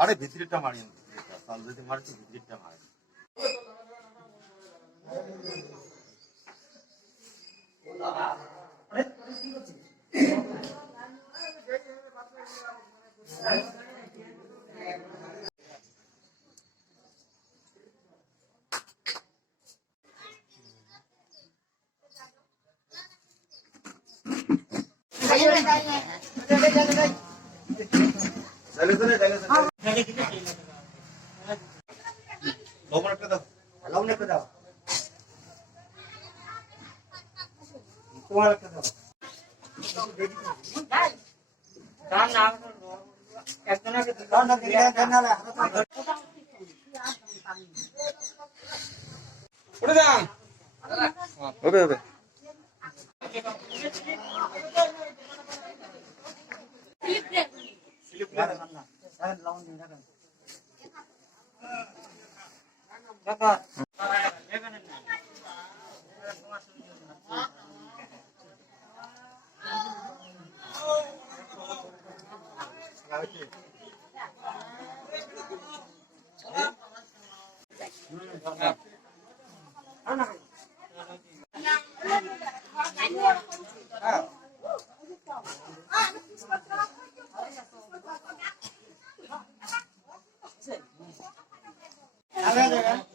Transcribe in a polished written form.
আরে ভিতরিটা মারিয়েন, তাহলে যদি মারছি ভিতরিটা মারেন। লবণ একটা দাও, লবণ একটা দাও, তোমার একটা দাও। হবে হবে। আগে